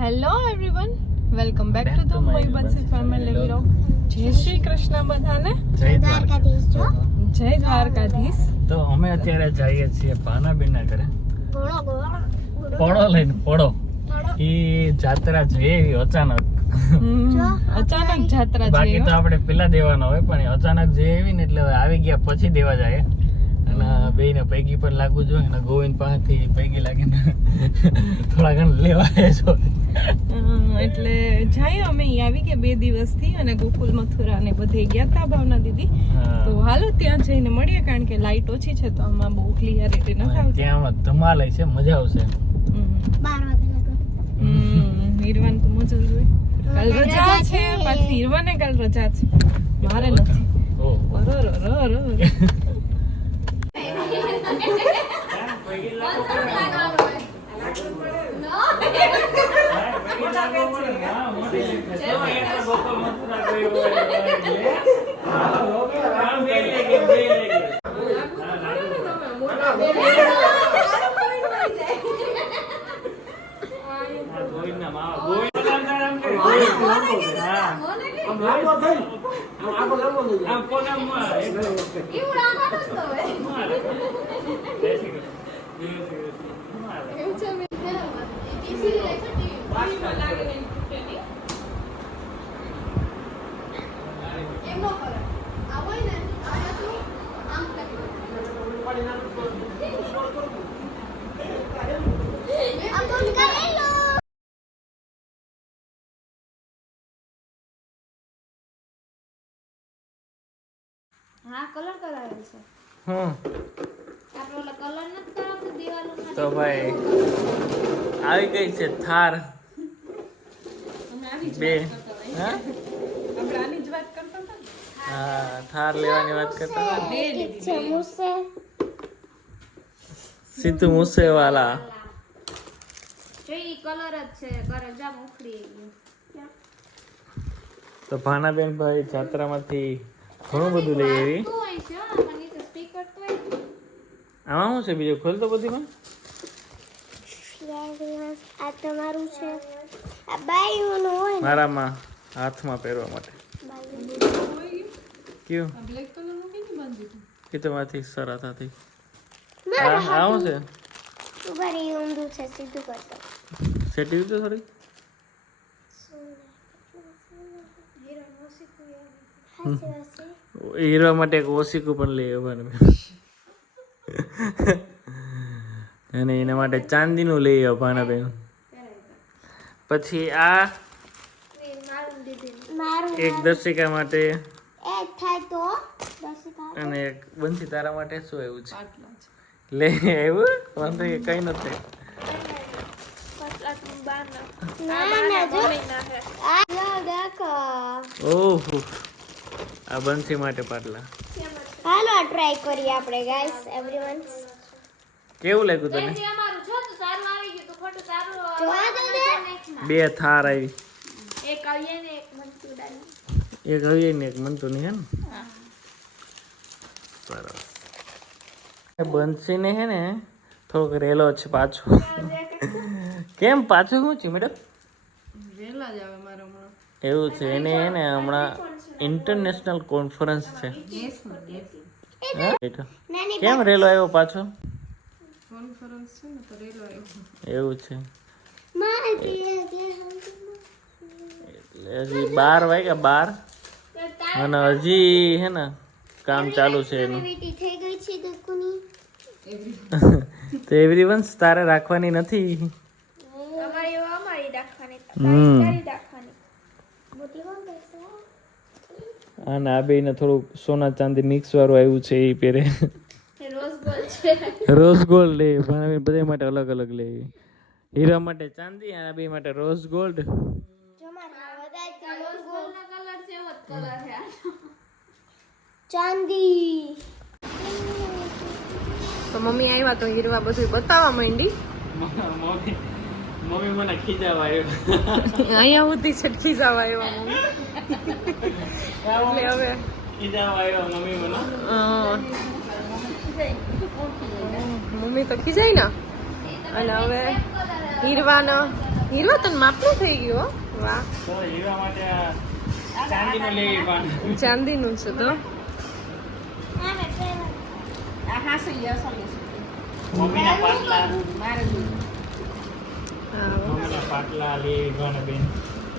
Hello everyone welcome back to the મોઈ બત્સી family vlog જય શ્રી કૃષ્ણ બધાને. જય દ્વારકાધીશ જય દ્વારકાધીશ. તો અમે અત્યારે જઈએ છીએ ભાનાબેનના ઘરે. પોળો લઈને પોળો એ જાત્રા જેવી અચાનક. અચાનક જાત્રા બાકી તો આપણે પેલા દેવાના હોય પણ અચાનક જે એવી ને એટલે હવે આવી ગયા પછી દેવા જાય. અને બે ને પૈકી પણ લાગવું જોઈએ અને ગોવિંદ પાસેથી પૈકી લાગીને થોડા ઘણા લેવા આવ્યા છો એટલે જાય અમે અહીં આવી ગયા બે દિવસથી અને ગોકુલ મથુરા ને બધે ગયા તા ભાવના દીદી. તો હાલો ત્યાં જઈને મળીએ કારણ કે લાઈટ ઓછી છે તો આમાં બહુ ક્લિયરિટી નથી આવતી. ત્યાં ધમાલ છે મજા આવશે. હમ. નિર્વાણ તો મજા જ હોય. કાલ રજા છે પાછી નિર્વાણે કાલ રજા છે. મારે નથી ઓહ. રો રો રો રો રો. આમ લાંબો થઈ આમ આગળ લાંબો થઈ જાય ઓકે. હા કલર કરાવેલ છે. હમ. આપણે ઓલા કલર નથી કરાવતો દિવાલો તો ભાઈ આવી ગઈ છે થાર. બે. હા? આપણે આની જ વાત કરતા હતા હા થાર લેવાની વાત કરતા હતા. ને? છે મુસે. સીધુ મૂસેવાલા. જો ઈ કલર જ છે કરે જામ ઉખડી ગયું. તો ભાનાબેન ભાઈ જાત્રામાંથી ઘણું બધું લઈ આવી. તો છે આમાં તો. શું છે બીજું? ખોલતો બધીમાં આ તમારું છે? આ બાઈઓનું હોય મારામાં હાથમાં પહેરવા માટે. કયું? એ તો માથી સરસ હતી આ આ છે? ઊંધું છે સીધું કરતો. સેટી દીધું થોડી હીરવા માટે એક ઓશિકું પણ લઈ આવવાનું અને એના માટે ચાંદીનું લઈ આવ ભાનાબેન પછી આ એક દર્શિકા માટે. એ થાય તો દર્શિકા. અને એક બંસી તારા માટે શું એવું છે? લે આવ્યું વાંધો નહીં, કઈ નથી ઓહો. આ બંસી માટે પાટલા. હાલો ટ્રાય કરીએ આપણે ગાઈસ એવરીવન કેવું લાગ્યું તને? અમારું છો તો સારું આવી ગયું તો ખોટું સારું જોવા દો ને. બે થાર આવી. એક આવીએ ને એક મંચુડાની એક આવીએ ને એક મનતું ની હે ને? બરાબર બંસીને હે ને થોડોક રેલો છે પાછો. કેમ પાછું શું છે મેડમ? રેલા જ આવે મારો એવું છે એને હે ને હમણાં ઇન્ટરનેશનલ કોન્ફરન્સ છે. હા? બેઠો. કેમ રેલો આવ્યો પાછો? કોન્ફરન્સ છે ને તો રેલો આવ્યો. એવું છે. એટલે હજી બાર વાગ્યા બાર? અને હજી હે ને કામ ચાલુ છે એનું. વીટી થઈ ગઈ છે દુકુની તો એવરી વંશ તારે રાખવાની નથી? હમ રાખવાની મોટી કોણ કરશે અને આ બેને થોડુંક સોના ચાંદી મિક્સ વાળું આવ્યું છે એ પહેરે. રોઝ ગોલ્ડ છે. રોઝ ગોલ્ડ લે ભાણાબેન બધા માટે અલગ અલગ લે. હીરા માટે ચાંદી અને આ બે માટે રોઝ ગોલ્ડ જો મારા વધારે રોઝ ગોલ્ડ ના કલર છે એવો જ કલર છે ચાંદી. તો મમ્મી આવ્યા તો હીરવા બધું બતાવવા માંડી. મમ્મી. મને ખીજાવા આવ્યો અહીંયા સુધી છે ખીજા વાયો મમ્મી એટલે હવે ખીજાવા આવ્યો મમ્મી મને મમ્મી તો ખીજાય ને અને હવે હીરવાનો હીરવા તને માપનું થઈ ગયું હો વાહ તો માટે ચાંદીનું લેવી ચાંદીનું છે તો મમ્મીના પાટલા હા. મમ્મીના પાટલા લેવી પણ બેન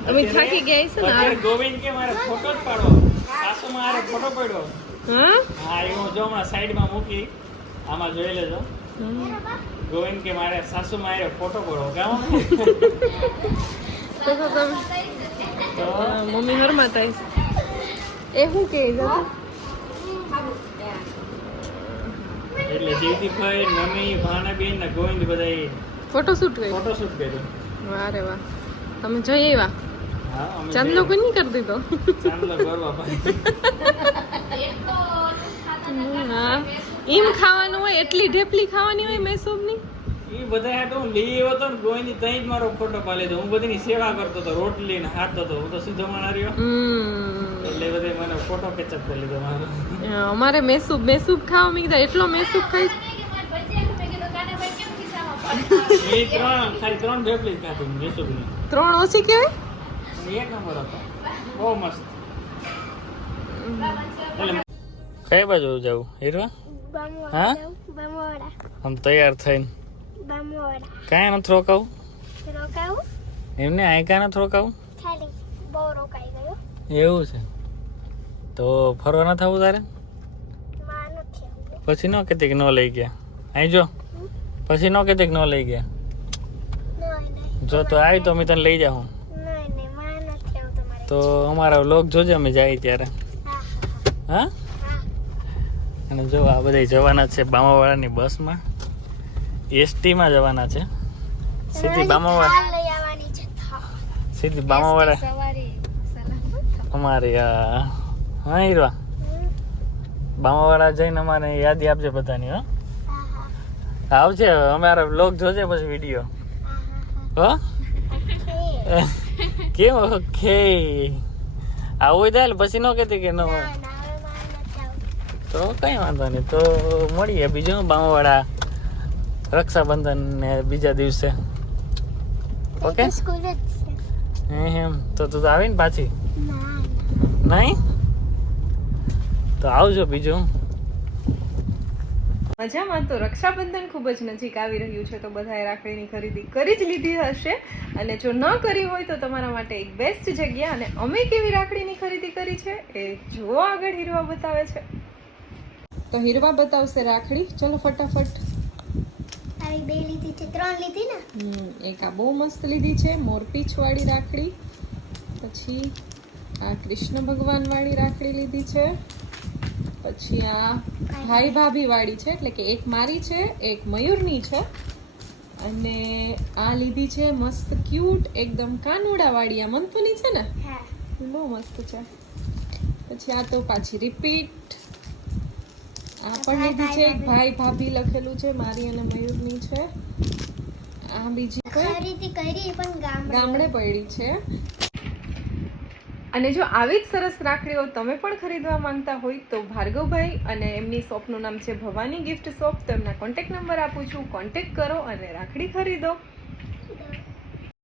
અમે થાકી ગયા છે ને ગોવિંદ કે મારે ફોટો જ પાડો. સાસુ મારે ફોટો પડ્યો. હા? હા એ હું જો હમણાં સાઈડમાં મૂકી આમાં જોઈ લેજો. ગોવિંદ કે મારે સાસુ મારે ફોટો પડો ગામ તો તો તમે મમ્મી હરમાતા એ શું કે એટલે જીવતીભાઈ મમ્મી ભાણાબેન ને ગોવિંદ બધા ફોટો શૂટ ફોટોશૂટ કરી વાહ રે વાહ. તમે જઈ આવ્યા? ચાંદલો કોઈ નહીં કરી દીધો? હા. એમ ખાવાનું હોય એટલી ઢેપલી ખાવાની હોય મેસૂબની એ બધા હાટુ હું લઈ આવ્યો હતો ને ગોવિંદ તઈ જ મારો ફોટો પાડી તો હું બધીની સેવા કરતો હતો રોટલી ને હાથતો હતો હું તો સીધો માણા રહ્યો. હમ. એટલે બધે મને ફોટો કેચઅપ કરી લીધો મારો. અમારે મેસૂબ મેસૂબ ખાવા મીધા એટલો મેસૂબ ખાઈ ત્રણ ઓછી કેવાય એક નંબર હતો. બહુ મસ્ત. કઈ બાજુ જવું હીરવા? હા? આમ તૈયાર થઈને. કાંઈ નથી રોકાવું? એમને આયકા નથી રોકાવું? એવું છે. તો ફરવા ન થવું તારે? પછી ન કહેતી કે ન લઈ ગયા. અહીં જો. પછી નો કે ન લઈ ગયા? જો તો આવી તો અમે તને લઈ જાઉં તો અમારા લોક જોજે અમે જાય ત્યારે. હા અને જો આ બધા જવાના છે બામાવાળાની બસમાં. એસટીમાં જવાના છે. સીધી બામાવાળા સીધી બામાવાળા અમારે આ હા હીરવા. બામાવાળા જઈને અમારે યાદી આપજે બધાની હો. આવજે અમારા બ્લોગ જોજે પછી વીડિયો હો? કેમ? ઓકે. આવું થાય પછી ન કહેતી કે ન તો કઈ વાંધો નહીં તો મળીએ બીજું બામાવાળા રક્ષાબંધન ને બીજા દિવસે. ઓકે? એમ. તો તું તો આવી પાછી? નહીં? તો આવજો બીજું. મજામાં તો રક્ષાબંધન ખૂબ જ નજીક આવી રહ્યું છે તો બધાએ રાખડીની ખરીદી કરી જ લીધી હશે. અને જો ન કરી હોય તો તમારા માટે એક બેસ્ટ જગ્યા અને અમે કેવી રાખડીની ખરીદી કરી છે એ જુઓ આગળ હીરવા બતાવે છે. તો હીરવા બતાવશે રાખડી. ચલો ફટાફટ. બે લીધી છે ત્રણ લીધી ને? હમ, એક આ બહુ મસ્ત લીધી છે મોરપીંછ વાળી રાખડી. પછી આ કૃષ્ણ ભગવાન વાળી રાખડી લીધી છે. પછી આ ભાઈ ભાભી વાળી છે એટલે કે એક મારી છે એક મયુરની છે. અને આ લીધી છે મસ્ત ક્યુટ એકદમ કાનુડા વાળી આ મંતુની છે ને? બહુ મસ્ત છે. પછી આ તો પાછી રિપીટ આ પણ લીધી છે એક ભાઈ ભાભી લખેલું છે મારી અને મયુરની છે. આ બીજી કઈ ખરીદી કરી પણ ગામડે પડી છે. અને જો આવી જ સરસ રાખડીઓ તમે પણ ખરીદવા માંગતા હોય તો ભાર્ગવભાઈ અને એમની શોપનું નામ છે ભવાની ગિફ્ટ શોપ તો એમના કોન્ટેક્ટ નંબર આપું છું. કોન્ટેક્ટ કરો અને રાખડી ખરીદો.